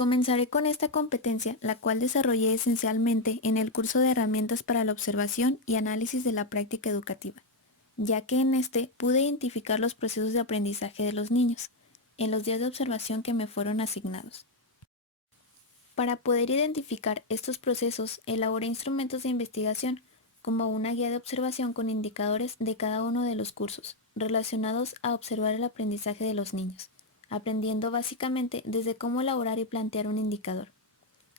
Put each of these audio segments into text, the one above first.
Comenzaré con esta competencia, la cual desarrollé esencialmente en el curso de herramientas para la observación y análisis de la práctica educativa, ya que en este pude identificar los procesos de aprendizaje de los niños, en los días de observación que me fueron asignados. Para poder identificar estos procesos, elaboré instrumentos de investigación, como una guía de observación con indicadores de cada uno de los cursos, relacionados a observar el aprendizaje de los niños, aprendiendo básicamente desde cómo elaborar y plantear un indicador.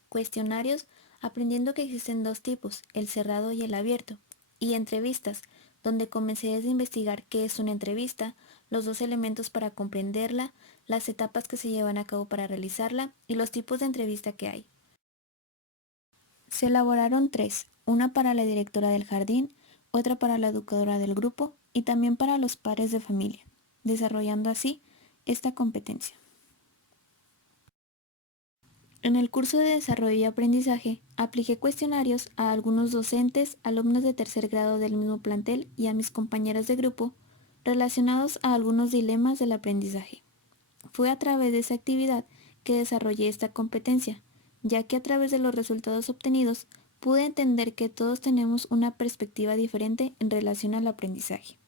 Cuestionarios, aprendiendo que existen dos tipos, el cerrado y el abierto, y entrevistas, donde comencé desde investigar qué es una entrevista, los dos elementos para comprenderla, las etapas que se llevan a cabo para realizarla y los tipos de entrevista que hay. Se elaboraron tres, una para la directora del jardín, otra para la educadora del grupo y también para los padres de familia, desarrollando así esta competencia. En el curso de desarrollo y aprendizaje, apliqué cuestionarios a algunos docentes, alumnos de tercer grado del mismo plantel y a mis compañeras de grupo relacionados a algunos dilemas del aprendizaje. Fue a través de esa actividad que desarrollé esta competencia, ya que a través de los resultados obtenidos pude entender que todos tenemos una perspectiva diferente en relación al aprendizaje.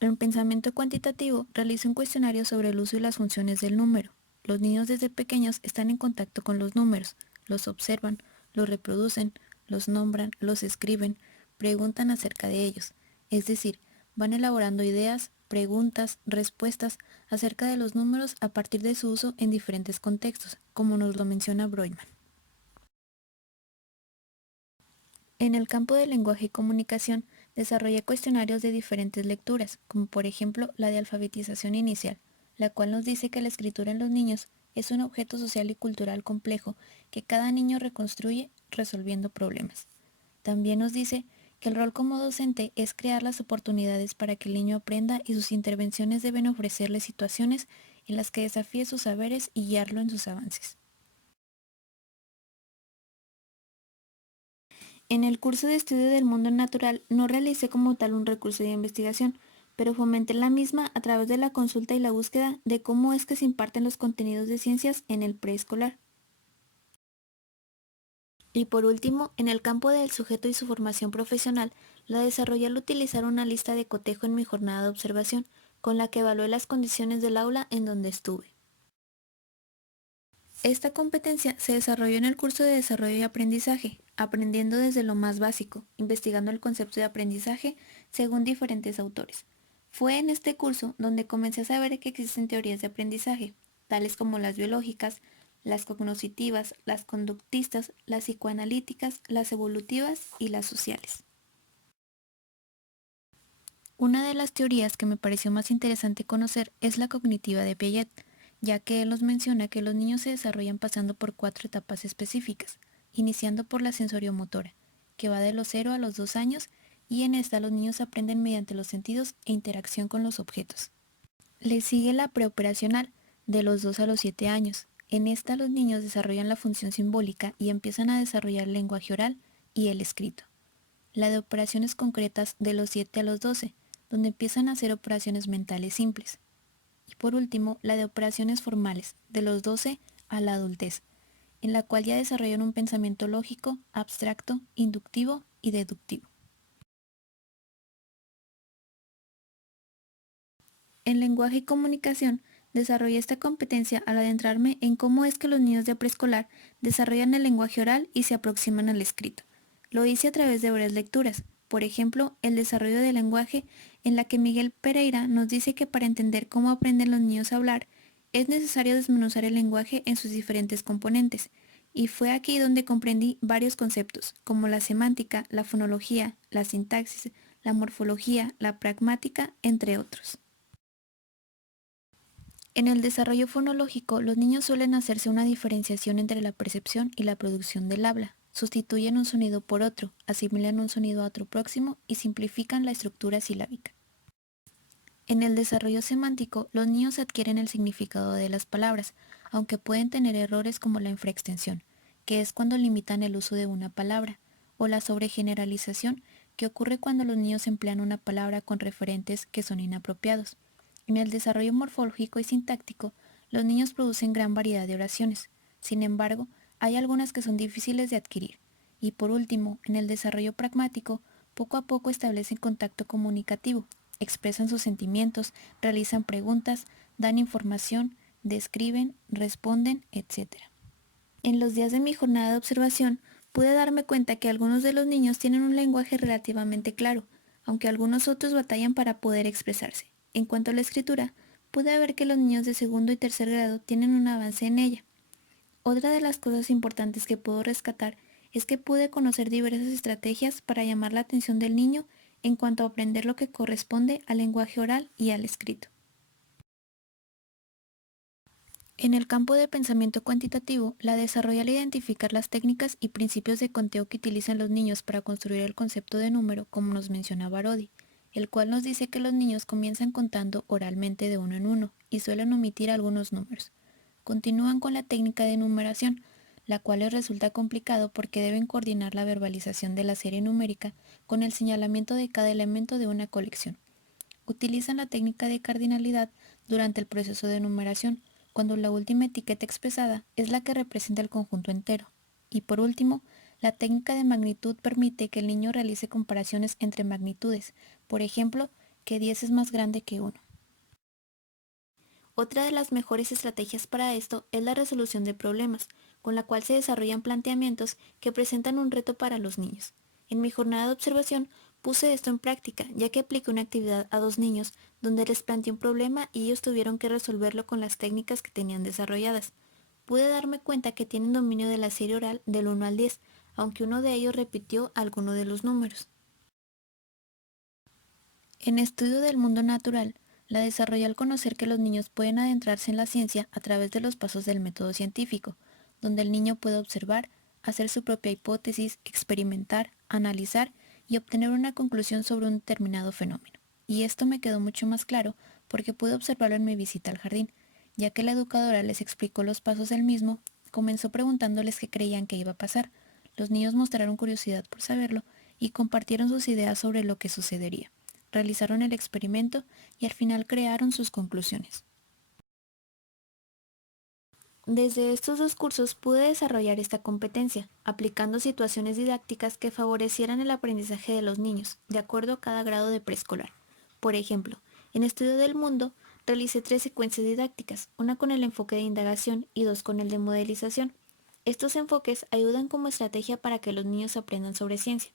En pensamiento cuantitativo, realicé un cuestionario sobre el uso y las funciones del número. Los niños desde pequeños están en contacto con los números, los observan, los reproducen, los nombran, los escriben, preguntan acerca de ellos. Es decir, van elaborando ideas, preguntas, respuestas acerca de los números a partir de su uso en diferentes contextos, como nos lo menciona Broyman. En el campo del lenguaje y comunicación, desarrollé cuestionarios de diferentes lecturas, como por ejemplo la de alfabetización inicial, la cual nos dice que la escritura en los niños es un objeto social y cultural complejo que cada niño reconstruye resolviendo problemas. También nos dice que el rol como docente es crear las oportunidades para que el niño aprenda y sus intervenciones deben ofrecerle situaciones en las que desafíe sus saberes y guiarlo en sus avances. En el curso de estudio del mundo natural no realicé como tal un recurso de investigación, pero fomenté la misma a través de la consulta y la búsqueda de cómo es que se imparten los contenidos de ciencias en el preescolar. Y por último, en el campo del sujeto y su formación profesional, la desarrollé al utilizar una lista de cotejo en mi jornada de observación, con la que evalué las condiciones del aula en donde estuve. Esta competencia se desarrolló en el curso de desarrollo y aprendizaje, aprendiendo desde lo más básico, investigando el concepto de aprendizaje según diferentes autores. Fue en este curso donde comencé a saber que existen teorías de aprendizaje, tales como las biológicas, las cognitivas, las conductistas, las psicoanalíticas, las evolutivas y las sociales. Una de las teorías que me pareció más interesante conocer es la cognitiva de Piaget, ya que él nos menciona que los niños se desarrollan pasando por 4 etapas específicas, iniciando por la sensoriomotora, que va de los 0 a los 2 años, y en esta los niños aprenden mediante los sentidos e interacción con los objetos. Le sigue la preoperacional, de los 2 a los 7 años. En esta los niños desarrollan la función simbólica y empiezan a desarrollar el lenguaje oral y el escrito. La de operaciones concretas, de los 7 a los 12, donde empiezan a hacer operaciones mentales simples. Y por último, la de operaciones formales, de los 12 a la adultez, en la cual ya desarrollan un pensamiento lógico, abstracto, inductivo y deductivo. En lenguaje y comunicación, desarrollé esta competencia al adentrarme en cómo es que los niños de preescolar desarrollan el lenguaje oral y se aproximan al escrito. Lo hice a través de varias lecturas, por ejemplo, el desarrollo del lenguaje, en la que Miguel Pereira nos dice que para entender cómo aprenden los niños a hablar, es necesario desmenuzar el lenguaje en sus diferentes componentes, y fue aquí donde comprendí varios conceptos, como la semántica, la fonología, la sintaxis, la morfología, la pragmática, entre otros. En el desarrollo fonológico, los niños suelen hacerse una diferenciación entre la percepción y la producción del habla. Sustituyen un sonido por otro, asimilan un sonido a otro próximo y simplifican la estructura silábica. En el desarrollo semántico, los niños adquieren el significado de las palabras, aunque pueden tener errores como la infraextensión, que es cuando limitan el uso de una palabra, o la sobregeneralización, que ocurre cuando los niños emplean una palabra con referentes que son inapropiados. En el desarrollo morfológico y sintáctico, Los niños producen gran variedad de oraciones. Sin embargo, hay algunas que son difíciles de adquirir. Y por último, en el desarrollo pragmático, poco a poco establecen contacto comunicativo, expresan sus sentimientos, realizan preguntas, dan información, describen, responden, etc. En los días de mi jornada de observación, pude darme cuenta que algunos de los niños tienen un lenguaje relativamente claro, aunque algunos otros batallan para poder expresarse. En cuanto a la escritura, pude ver que los niños de segundo y tercer grado tienen un avance en ella. Otra de las cosas importantes que puedo rescatar es que pude conocer diversas estrategias para llamar la atención del niño en cuanto a aprender lo que corresponde al lenguaje oral y al escrito. En el campo de pensamiento cuantitativo, la desarrolla al identificar las técnicas y principios de conteo que utilizan los niños para construir el concepto de número, como nos menciona Barodi, el cual nos dice que los niños comienzan contando oralmente de uno en uno y suelen omitir algunos números. Continúan con la técnica de numeración, la cual les resulta complicado porque deben coordinar la verbalización de la serie numérica con el señalamiento de cada elemento de una colección. Utilizan la técnica de cardinalidad durante el proceso de numeración, cuando la última etiqueta expresada es la que representa el conjunto entero. Y por último, la técnica de magnitud permite que el niño realice comparaciones entre magnitudes, por ejemplo, que 10 es más grande que 1. Otra de las mejores estrategias para esto es la resolución de problemas, con la cual se desarrollan planteamientos que presentan un reto para los niños. En mi jornada de observación puse esto en práctica, ya que apliqué una actividad a 2 niños, donde les planteé un problema y ellos tuvieron que resolverlo con las técnicas que tenían desarrolladas. Pude darme cuenta que tienen dominio de la serie oral del 1 al 10, aunque uno de ellos repitió alguno de los números. En estudio del mundo natural, la desarrollé al conocer que los niños pueden adentrarse en la ciencia a través de los pasos del método científico, donde el niño puede observar, hacer su propia hipótesis, experimentar, analizar y obtener una conclusión sobre un determinado fenómeno. Y esto me quedó mucho más claro porque pude observarlo en mi visita al jardín, ya que la educadora les explicó los pasos del mismo, comenzó preguntándoles qué creían que iba a pasar. Los niños mostraron curiosidad por saberlo y compartieron sus ideas sobre lo que sucedería. Realizaron el experimento y al final crearon sus conclusiones. Desde estos 2 cursos pude desarrollar esta competencia, aplicando situaciones didácticas que favorecieran el aprendizaje de los niños, de acuerdo a cada grado de preescolar. Por ejemplo, en Estudio del Mundo realicé 3 secuencias didácticas, una con el enfoque de indagación y 2 con el de modelización. Estos enfoques ayudan como estrategia para que los niños aprendan sobre ciencia.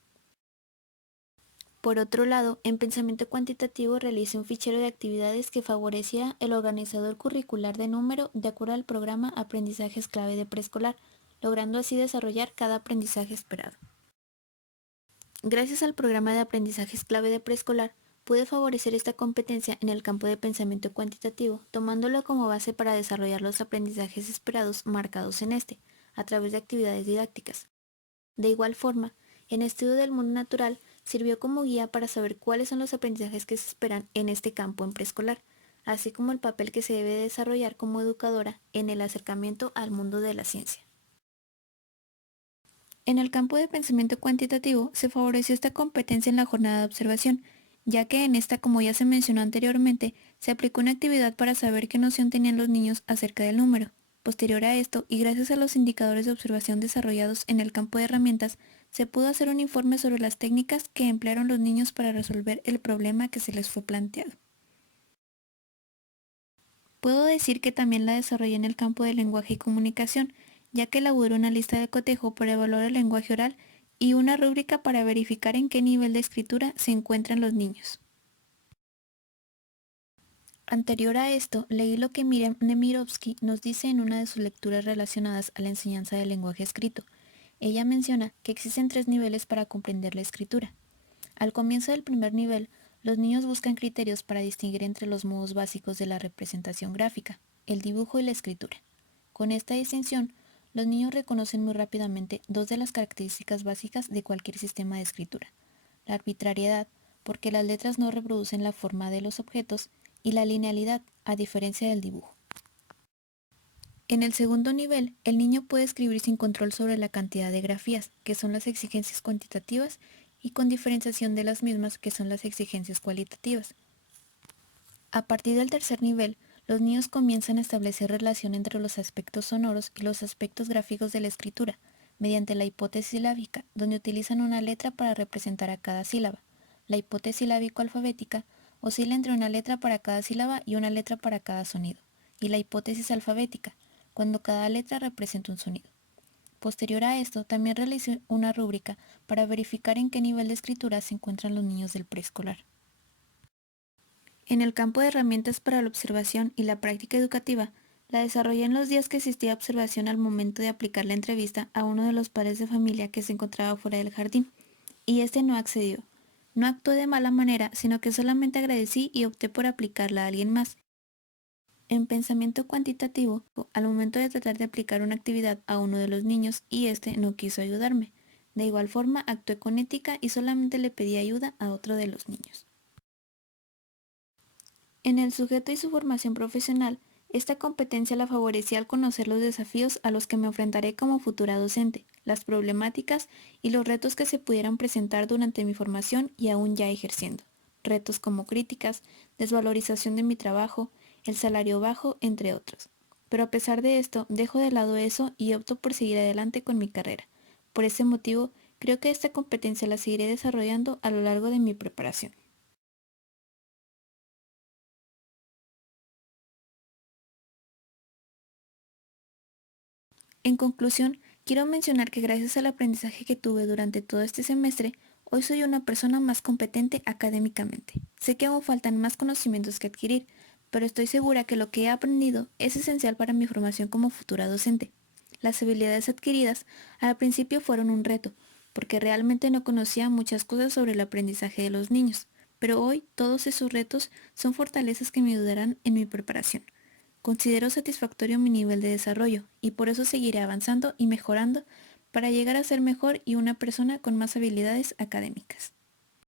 Por otro lado, en pensamiento cuantitativo realicé un fichero de actividades que favorecía el organizador curricular de número de acuerdo al programa Aprendizajes Clave de Preescolar, logrando así desarrollar cada aprendizaje esperado. Gracias al programa de aprendizajes clave de preescolar, pude favorecer esta competencia en el campo de pensamiento cuantitativo, tomándolo como base para desarrollar los aprendizajes esperados marcados en este, a través de actividades didácticas. De igual forma, en Estudio del Mundo Natural sirvió como guía para saber cuáles son los aprendizajes que se esperan en este campo en preescolar, así como el papel que se debe desarrollar como educadora en el acercamiento al mundo de la ciencia. En el campo de pensamiento cuantitativo se favoreció esta competencia en la jornada de observación, ya que en esta, como ya se mencionó anteriormente, se aplicó una actividad para saber qué noción tenían los niños acerca del número. Posterior a esto, y gracias a los indicadores de observación desarrollados en el campo de herramientas, se pudo hacer un informe sobre las técnicas que emplearon los niños para resolver el problema que se les fue planteado. Puedo decir que también la desarrollé en el campo del lenguaje y comunicación, ya que elaboré una lista de cotejo para evaluar el lenguaje oral y una rúbrica para verificar en qué nivel de escritura se encuentran los niños. Anterior a esto, leí lo que Miriam Nemirovsky nos dice en una de sus lecturas relacionadas a la enseñanza del lenguaje escrito. Ella menciona que existen 3 niveles para comprender la escritura. Al comienzo del primer nivel, los niños buscan criterios para distinguir entre los modos básicos de la representación gráfica, el dibujo y la escritura. Con esta distinción, los niños reconocen muy rápidamente 2 de las características básicas de cualquier sistema de escritura: la arbitrariedad, porque las letras no reproducen la forma de los objetos, y la linealidad, a diferencia del dibujo. En el segundo nivel, el niño puede escribir sin control sobre la cantidad de grafías, que son las exigencias cuantitativas, y con diferenciación de las mismas, que son las exigencias cualitativas. A partir del tercer nivel, Los niños comienzan a establecer relación entre los aspectos sonoros y los aspectos gráficos de la escritura, mediante la hipótesis silábica, donde utilizan una letra para representar a cada sílaba. La hipótesis silábico-alfabética oscila entre una letra para cada sílaba y una letra para cada sonido, y la hipótesis alfabética, cuando cada letra representa un sonido. Posterior a esto, también realicé una rúbrica para verificar en qué nivel de escritura se encuentran los niños del preescolar. En el campo de herramientas para la observación y la práctica educativa, la desarrollé en los días que asistía a observación al momento de aplicar la entrevista a uno de los padres de familia que se encontraba fuera del jardín, y este no accedió. No actué de mala manera, sino que solamente agradecí y opté por aplicarla a alguien más. En pensamiento cuantitativo, al momento de tratar de aplicar una actividad a uno de los niños y este no quiso ayudarme. De igual forma, actué con ética y solamente le pedí ayuda a otro de los niños. En el sujeto y su formación profesional, esta competencia la favorecía al conocer los desafíos a los que me enfrentaré como futura docente, las problemáticas y los retos que se pudieran presentar durante mi formación y aún ya ejerciendo. Retos como críticas, desvalorización de mi trabajo, el salario bajo, entre otros. Pero a pesar de esto, dejo de lado eso y opto por seguir adelante con mi carrera. Por ese motivo, creo que esta competencia la seguiré desarrollando a lo largo de mi preparación. En conclusión, quiero mencionar que gracias al aprendizaje que tuve durante todo este semestre, hoy soy una persona más competente académicamente. Sé que aún faltan más conocimientos que adquirir, pero estoy segura que lo que he aprendido es esencial para mi formación como futura docente. Las habilidades adquiridas al principio fueron un reto, porque realmente no conocía muchas cosas sobre el aprendizaje de los niños, pero hoy todos esos retos son fortalezas que me ayudarán en mi preparación. Considero satisfactorio mi nivel de desarrollo y por eso seguiré avanzando y mejorando para llegar a ser mejor y una persona con más habilidades académicas.